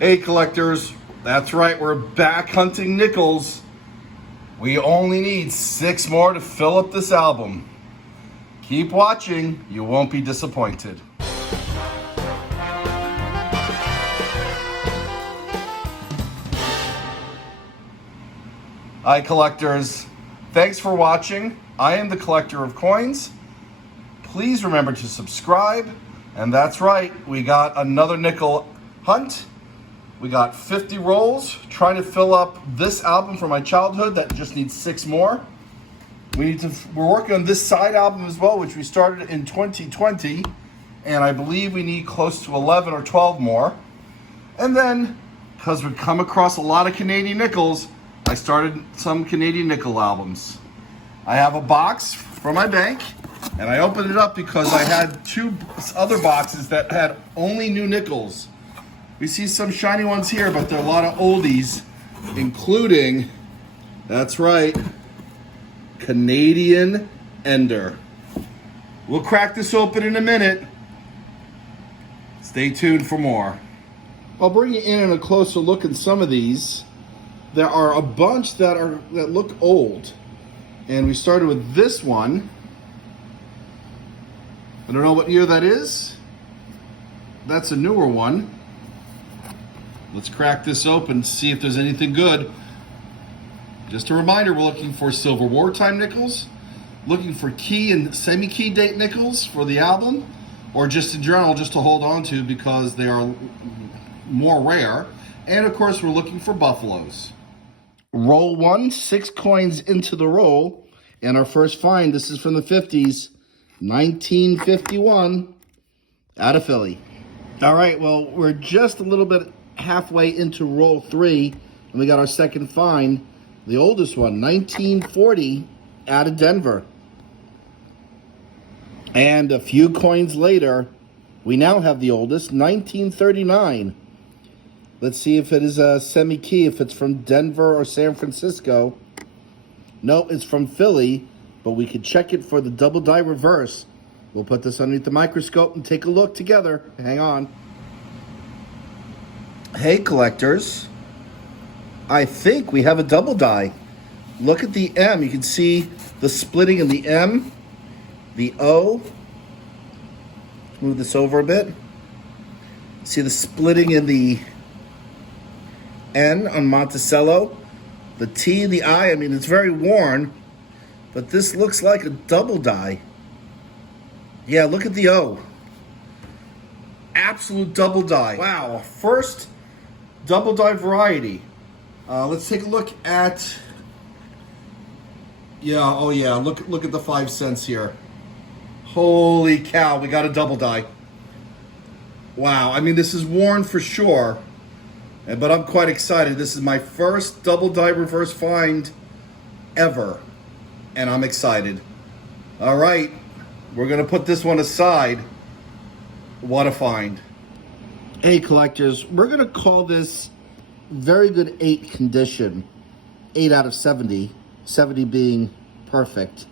Hey collectors, that's right, we're back hunting nickels. We only need 6 more to fill up this album. Keep watching, you won't be disappointed. Hi collectors, thanks for watching. I am the collector of coins. Please remember to subscribe. And that's right, we got another nickel hunt. We got 50 rolls, trying to fill up this album from my childhood that just needs 6 more. We're working on this side album as well, which we started in 2020, and I believe we need close to 11 or 12 more. And then, because we've come across a lot of Canadian nickels, I started some Canadian nickel albums. I have a box from my bank, and I opened it up because I had 2 other boxes that had only new nickels. We see some shiny ones here, but there are a lot of oldies, including, that's right, Canadian Ender. We'll crack this open in a minute. Stay tuned for more. I'll bring you in a closer look at some of these. There are a bunch that look old. And we started with this one. I don't know what year that is. That's a newer one. Let's crack this open, see if there's anything good. Just a reminder, we're looking for Silver Wartime nickels, looking for key and semi-key date nickels for the album, or just in general, just to hold on to because they are more rare. And of course, we're looking for buffaloes. Roll 1, 6 coins into the roll. And our first find, this is from the 50s, 1951, out of Philly. All right, well, we're just a little bit halfway into roll 3, and we got our second find, the oldest one, 1940, out of Denver. And a few coins later, we now have the oldest, 1939. Let's see if it is a semi-key, if it's from Denver or San Francisco. No, it's from Philly, but we could check it for the double die reverse. We'll put this underneath the microscope and take a look together. Hang on. Hey collectors, I think we have a double die. Look at the M. You can see the splitting in the M, the O. Move this over a bit. See the splitting in the N on Monticello. The T, the I mean, it's very worn, but this looks like a double die. Yeah, look at the O. Absolute double die. Wow, first double die variety. Let's take a look at, look at the 5 cents here. Holy cow, we got a double die. Wow, I mean, this is worn for sure, but I'm quite excited. This is my first double die reverse find ever, and I'm excited. All right, we're gonna put this one aside. What a find. Hey collectors, we're gonna call this very good 8 condition, 8 out of 70, 70 being perfect.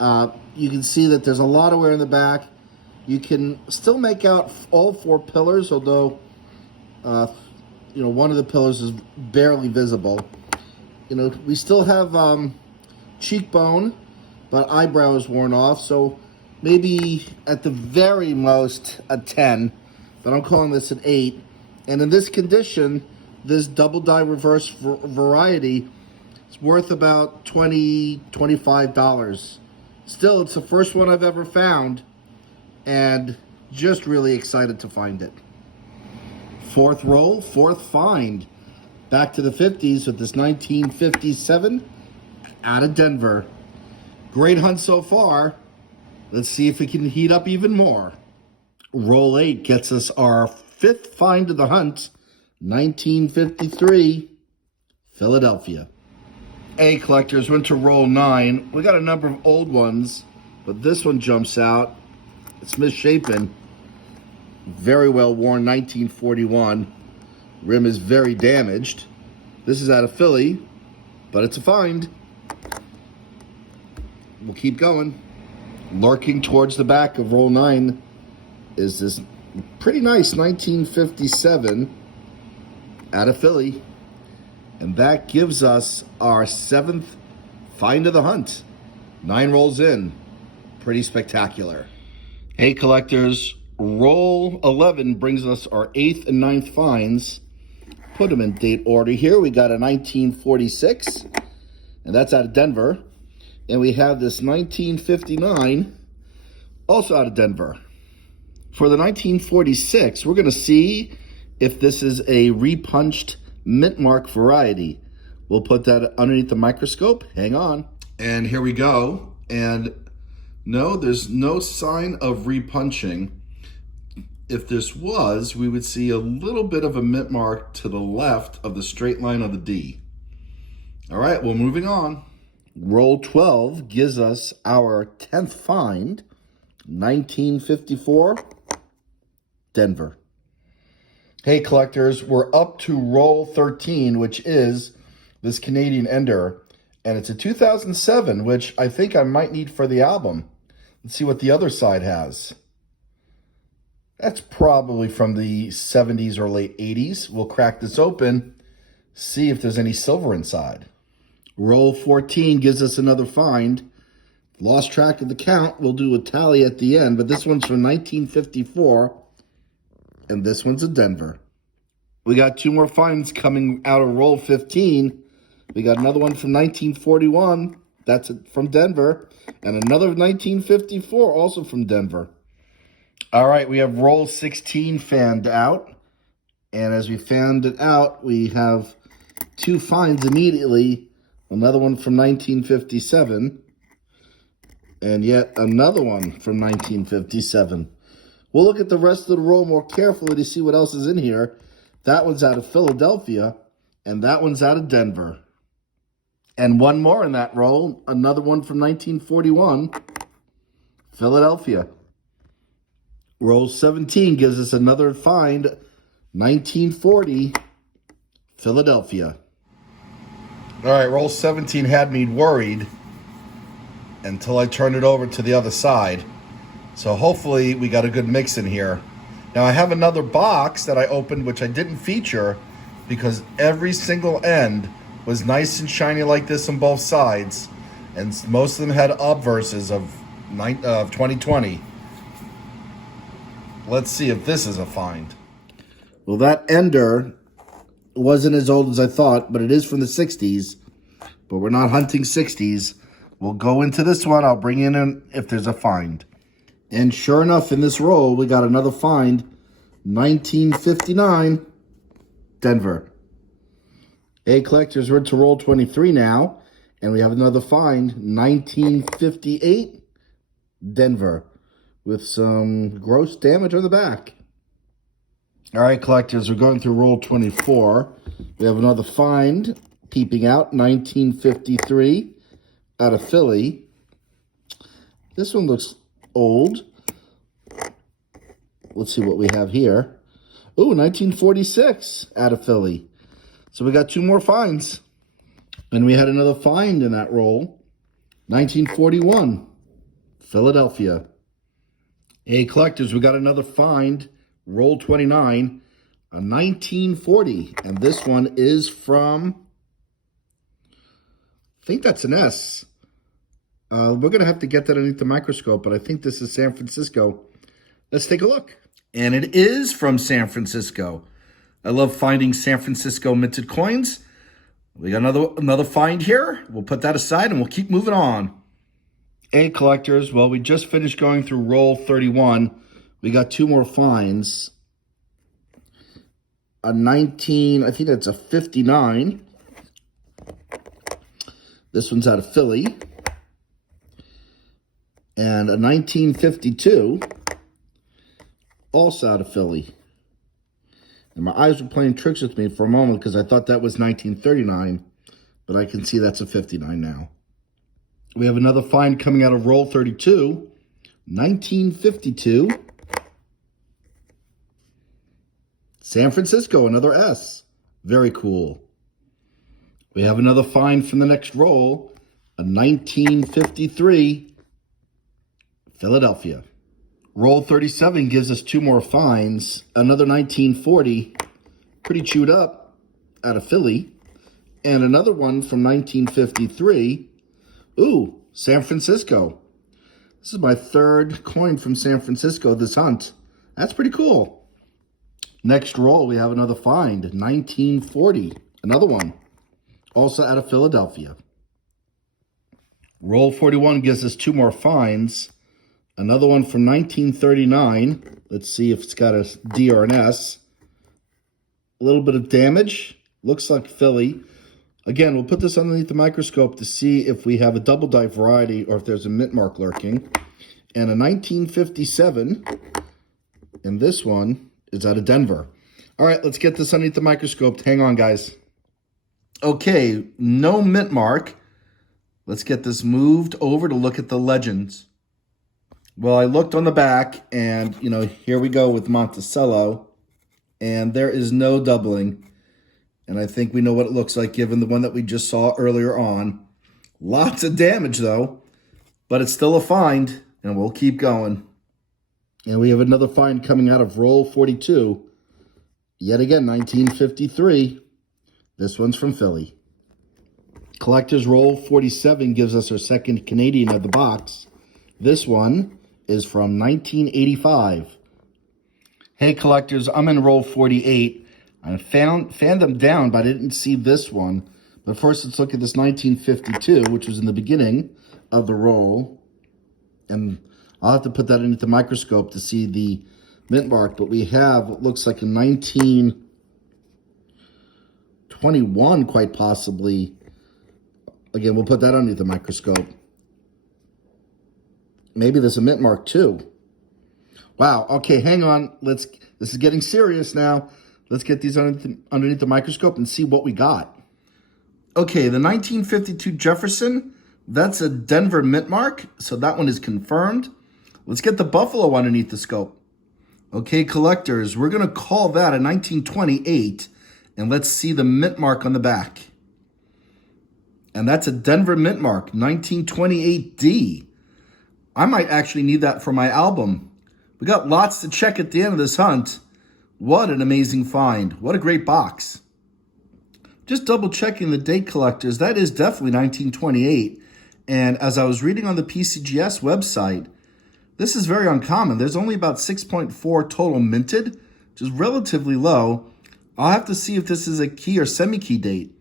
You can see that there's a lot of wear in the back. You can still make out all 4 pillars, although one of the pillars is barely visible. We still have cheekbone, but eyebrow is worn off, so maybe at the very most a 10, but I'm calling this an 8. And in this condition, this double die reverse variety is worth about $20, $25. Still, it's the first one I've ever found, and just really excited to find it. 4th roll, 4th find. Back to the 50s with this 1957 out of Denver. Great hunt so far. Let's see if it can heat up even more. Roll 8 gets us our 5th find of the hunt, 1953, Philadelphia. Hey collectors, went to roll 9. We got a number of old ones, but this one jumps out. It's misshapen. Very well worn, 1941. Rim is very damaged. This is out of Philly, but it's a find. We'll keep going. Lurking towards the back of roll 9 is this pretty nice 1957 out of Philly. And that gives us our 7th find of the hunt. 9 rolls in. Pretty spectacular. Hey collectors, roll 11 brings us our 8th and 9th finds. Put them in date order here. We got a 1946, and that's out of Denver. And we have this 1959, also out of Denver. For the 1946, we're going to see if this is a repunched mint mark variety. We'll put that underneath the microscope. Hang on. And here we go. And no, there's no sign of repunching. If this was, we would see a little bit of a mint mark to the left of the straight line of the D. All right, well, moving on. Roll 12 gives us our 10th find, 1954, Denver. Hey collectors, we're up to roll 13, which is this Canadian Ender, and it's a 2007, which I think I might need for the album. Let's see what the other side has. That's probably from the 70s or late 80s. We'll crack this open, see if there's any silver inside. Roll 14 gives us another find. Lost track of the count. We'll do a tally at the end, but this one's from 1954, and this one's a Denver. We got 2 more finds coming out of roll 15. We got another one from 1941. That's from Denver, and another 1954, also from Denver. All right, we have roll 16 fanned out, and as we fanned it out, we have 2 finds immediately. Another one from 1957, and yet another one from 1957. We'll look at the rest of the roll more carefully to see what else is in here. That one's out of Philadelphia, and that one's out of Denver. And one more in that roll, another one from 1941, Philadelphia. Roll 17 gives us another find, 1940, Philadelphia. All right, roll 17 had me worried until I turned it over to the other side. So hopefully we got a good mix in here. Now I have another box that I opened, which I didn't feature because every single end was nice and shiny like this on both sides. And most of them had obverses of 2020. Let's see if this is a find. Well, that ender wasn't as old as I thought, but it is from the 60s. But we're not hunting 60s. We'll go into this one. I'll bring in if there's a find. And sure enough, in this roll, we got another find. 1959, Denver. Hey, collectors, we're to roll 23 now. And we have another find. 1958, Denver. With some gross damage on the back. All right, collectors, we're going through roll 24. We have another find peeping out, 1953, out of Philly. This one looks old. Let's see what we have here. Ooh, 1946, out of Philly. So we got 2 more finds. And we had another find in that roll, 1941, Philadelphia. Hey, collectors, we got another find. Roll 29, a 1940, and this one is from, I think that's an S. We're going to have to get that underneath the microscope, but I think this is San Francisco. Let's take a look. And it is from San Francisco. I love finding San Francisco minted coins. We got another find here. We'll put that aside and we'll keep moving on. Hey, collectors, well, we just finished going through roll 31. We got 2 more finds. A 19, I think that's a 59. This one's out of Philly. And a 1952, also out of Philly. And my eyes were playing tricks with me for a moment because I thought that was 1939, but I can see that's a 59 now. We have another find coming out of roll 32, 1952. San Francisco, another S. Very cool. We have another find from the next roll, a 1953, Philadelphia. Roll 37 gives us 2 more finds. Another 1940, pretty chewed up, out of Philly. And another one from 1953. Ooh, San Francisco. This is my third coin from San Francisco this hunt. That's pretty cool. Next roll, we have another find. 1940. Another one. Also out of Philadelphia. Roll 41 gives us two more finds. Another one from 1939. Let's see if it's got a D or an S. A little bit of damage. Looks like Philly. Again, we'll put this underneath the microscope to see if we have a double die variety or if there's a mint mark lurking. And a 1957. And this one is out of Denver. All right, let's get this underneath the microscope. Hang on, guys. Okay, no mint mark. Let's get this moved over to look at the legends. Well, I looked on the back, and, here we go with Monticello. And there is no doubling. And I think we know what it looks like given the one that we just saw earlier on. Lots of damage, though. But it's still a find, and we'll keep going. And we have another find coming out of roll 42. Yet again, 1953. This one's from Philly. Collector's roll 47 gives us our second Canadian of the box. This one is from 1985. Hey, collectors, I'm in roll 48. I found them down, but I didn't see this one. But first, let's look at this 1952, which was in the beginning of the roll. And I'll have to put that into the microscope to see the mint mark. But we have what looks like a 1921, quite possibly. Again, we'll put that underneath the microscope. Maybe there's a mint mark, too. Wow. Okay, hang on. This is getting serious now. Let's get these underneath the microscope and see what we got. Okay, the 1952 Jefferson, that's a Denver mint mark, so that one is confirmed. Let's get the Buffalo underneath the scope. Okay, collectors, we're going to call that a 1928, and let's see the mint mark on the back. And that's a Denver mint mark, 1928D. I might actually need that for my album. We got lots to check at the end of this hunt. What an amazing find. What a great box. Just double checking the date, collectors. That is definitely 1928. And as I was reading on the PCGS website, this is very uncommon. There's only about 6.4 total minted, which is relatively low. I'll have to see if this is a key or semi-key date.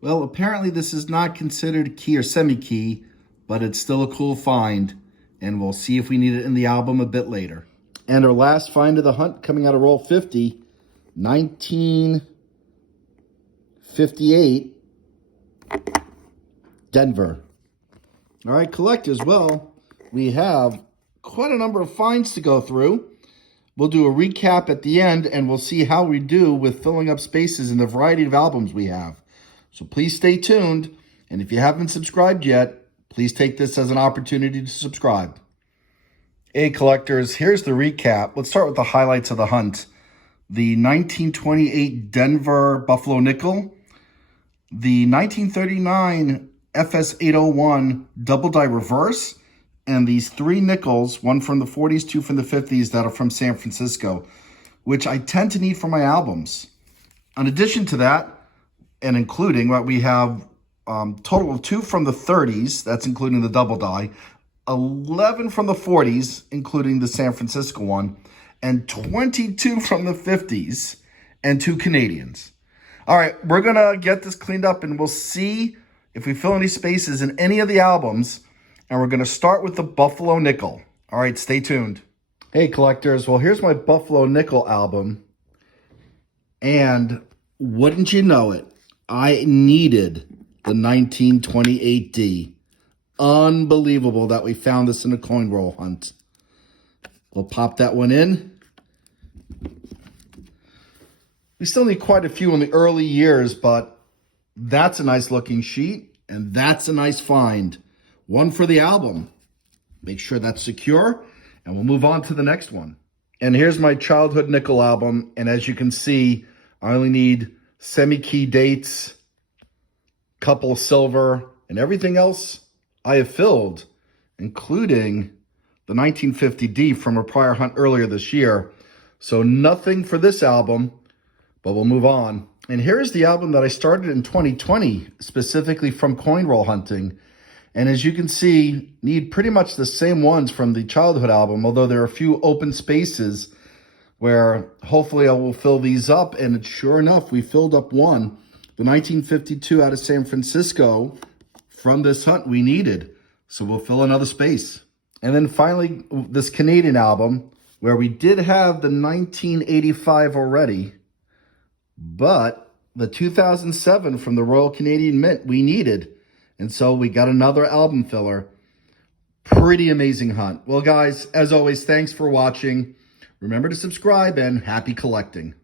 Well, apparently this is not considered key or semi-key, but it's still a cool find. And we'll see if we need it in the album a bit later. And our last find of the hunt coming out of roll 50, 1958, Denver. All right, collectors, well, we have quite a number of finds to go through. We'll do a recap at the end, and we'll see how we do with filling up spaces in the variety of albums we have. So please stay tuned, and if you haven't subscribed yet, please take this as an opportunity to subscribe. Hey, collectors, here's the recap. Let's start with the highlights of the hunt. The 1928 Denver Buffalo Nickel, the 1939 FS801 Double Die Reverse, and these three nickels, one from the 40s, two from the 50s, that are from San Francisco, which I tend to need for my albums. In addition to that, and including what we have, total of 2 from the 30s, that's including the double die, 11 from the 40s, including the San Francisco one, and 22 from the 50s, and 2 Canadians. All right, we're going to get this cleaned up, and we'll see if we fill any spaces in any of the albums, and we're going to start with the Buffalo Nickel. All right, stay tuned. Hey, collectors, well, here's my Buffalo Nickel album, and wouldn't you know it, I needed the 1928D. Unbelievable that we found this in a coin roll hunt. We'll pop that one in. We still need quite a few in the early years, but that's a nice looking sheet, and that's a nice find. One for the album. Make sure that's secure, and we'll move on to the next one. And here's my childhood nickel album, and as you can see, I only need semi-key dates, couple of silver, and everything else I have filled, including the 1950D from a prior hunt earlier this year. So nothing for this album, but we'll move on. And here's the album that I started in 2020, specifically from coinroll hunting. And as you can see, need pretty much the same ones from the childhood album, although there are a few open spaces where hopefully I will fill these up. And sure enough, we filled up one, the 1952 out of San Francisco from this hunt we needed. So we'll fill another space. And then finally, this Canadian album, where we did have the 1985 already, but the 2007 from the Royal Canadian Mint we needed. And so we got another album filler. Pretty amazing hunt. Well, guys, as always, thanks for watching. Remember to subscribe and happy collecting.